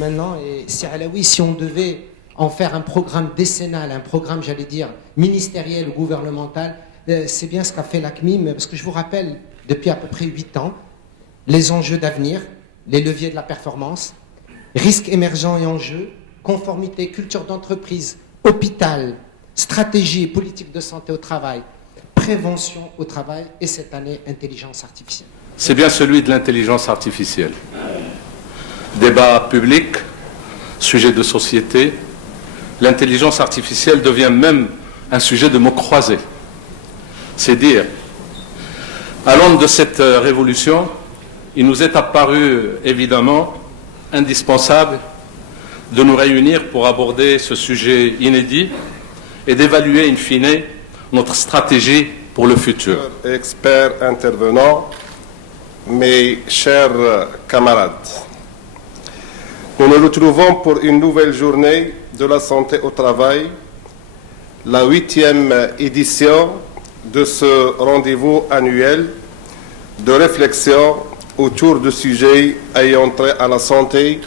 maintenant. Et c'est Alaoui, si on devait en faire un programme décennal, un programme, j'allais dire, ministériel ou gouvernemental, c'est bien ce qu'a fait la CNIM, parce que je vous rappelle, depuis à peu près 8 ans, les enjeux d'avenir, les leviers de la performance, risques émergents et enjeux, conformité, culture d'entreprise, hôpital, stratégie et politique de santé au travail, prévention au travail et cette année, intelligence artificielle. C'est bien celui de l'intelligence artificielle. Débat public, sujet de société, l'intelligence artificielle devient même un sujet de mots croisés. C'est dire, à l'aune de cette révolution, il nous est apparu évidemment indispensable de nous réunir pour aborder ce sujet inédit et d'évaluer in fine notre stratégie pour le futur. Experts intervenants, mes chers camarades, nous nous retrouvons pour une nouvelle journée de la santé au travail, la 8e édition de ce rendez-vous annuel de réflexion autour de sujets ayant trait à la santé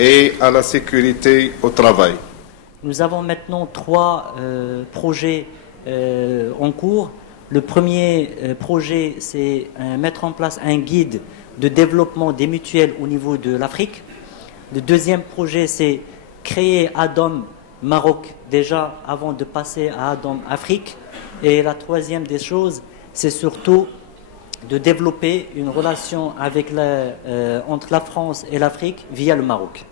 et à la sécurité au travail. Nous avons maintenant 3 projets en cours. Le premier projet, c'est mettre en place un guide de développement des mutuelles au niveau de l'Afrique. Le deuxième projet, c'est créer ADOM Maroc déjà avant de passer à ADOM Afrique. Et la troisième des choses, c'est surtout de développer une relation avec entre la France et l'Afrique via le Maroc.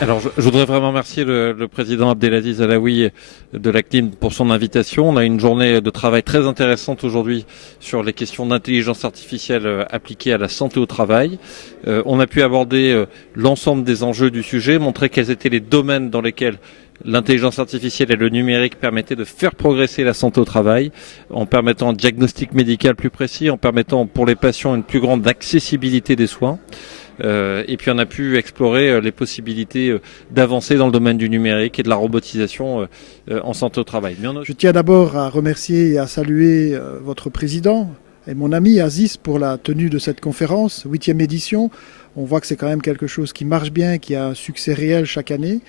Alors, je voudrais vraiment remercier le président Abdelaziz Alaoui de la CNIM pour son invitation. On a une journée de travail très intéressante aujourd'hui sur les questions d'intelligence artificielle appliquées à la santé au travail. On a pu aborder l'ensemble des enjeux du sujet, montrer quels étaient les domaines dans lesquels l'intelligence artificielle et le numérique permettaient de faire progresser la santé au travail, en permettant un diagnostic médical plus précis, en permettant pour les patients une plus grande accessibilité des soins. Et puis on a pu explorer les possibilités d'avancer dans le domaine du numérique et de la robotisation en santé au travail. Je tiens d'abord à remercier et à saluer votre président et mon ami Aziz pour la tenue de cette conférence, 8e édition. On voit que c'est quand même quelque chose qui marche bien, qui a un succès réel chaque année.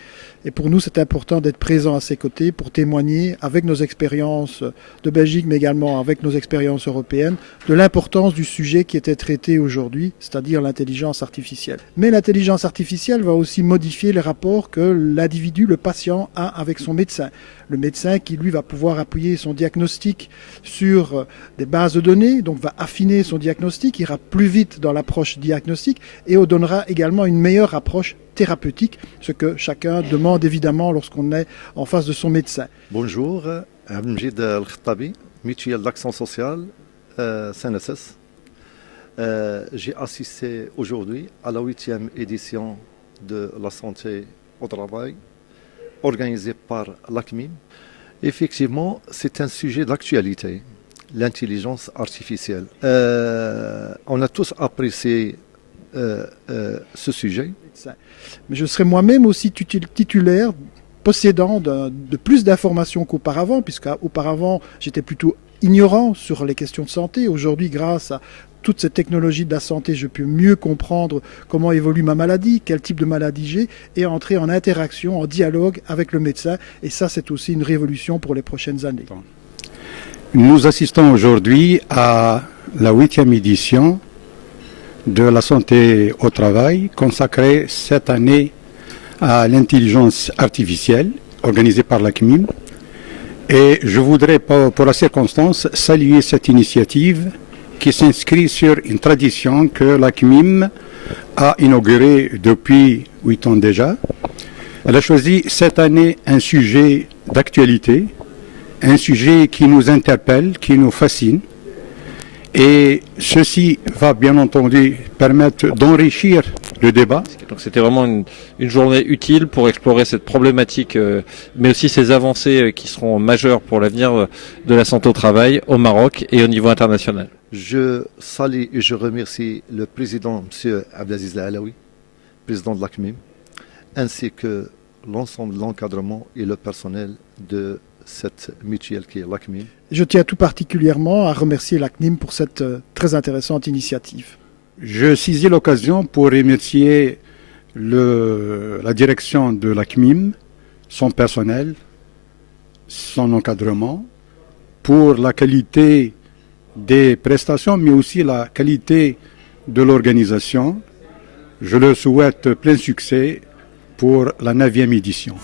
Et pour nous, c'est important d'être présent à ses côtés pour témoigner avec nos expériences de Belgique, mais également avec nos expériences européennes, de l'importance du sujet qui était traité aujourd'hui, c'est-à-dire l'intelligence artificielle. Mais l'intelligence artificielle va aussi modifier les rapports que l'individu, le patient, a avec son médecin. Le médecin qui, lui, va pouvoir appuyer son diagnostic sur des bases de données, donc va affiner son diagnostic, ira plus vite dans l'approche diagnostique et donnera également une meilleure approche thérapeutique, ce que chacun demande évidemment lorsqu'on est en face de son médecin. Bonjour, Abdelmjid Al-Khattabi, mutuelle d'action sociale, CNSS. J'ai assisté aujourd'hui à la 8e édition de la santé au travail, organisée par l'ACMIM. Effectivement, c'est un sujet d'actualité, l'intelligence artificielle. On a tous apprécié ce sujet. Mais je serai moi-même aussi titulaire, possédant de plus d'informations qu'auparavant, puisqu'auparavant j'étais plutôt ignorant sur les questions de santé. Aujourd'hui, grâce à toutes ces technologies de la santé, je peux mieux comprendre comment évolue ma maladie, quel type de maladie j'ai, et entrer en interaction, en dialogue avec le médecin. Et ça, c'est aussi une révolution pour les prochaines années. Nous assistons aujourd'hui à la 8e édition de la santé au travail, consacrée cette année à l'intelligence artificielle, organisée par la CNIM. Et je voudrais, pour la circonstance, saluer cette initiative qui s'inscrit sur une tradition que la CNIM a inaugurée depuis 8 ans déjà. Elle a choisi cette année un sujet d'actualité, un sujet qui nous interpelle, qui nous fascine. Et ceci va bien entendu permettre d'enrichir le débat. Donc c'était vraiment une journée utile pour explorer cette problématique, mais aussi ces avancées qui seront majeures pour l'avenir de la santé au travail au Maroc et au niveau international. Je salue et je remercie le président, M. Abdelaziz Alaoui, président de l'ACMIM, ainsi que l'ensemble de l'encadrement et le personnel de cette mutuelle qui est l'ACMIM. Je tiens tout particulièrement à remercier l'ACNIM pour cette très intéressante initiative. Je saisis l'occasion pour remercier la direction de la CMIM, son personnel, son encadrement, pour la qualité des prestations, mais aussi la qualité de l'organisation. Je leur souhaite plein succès pour la 9e édition.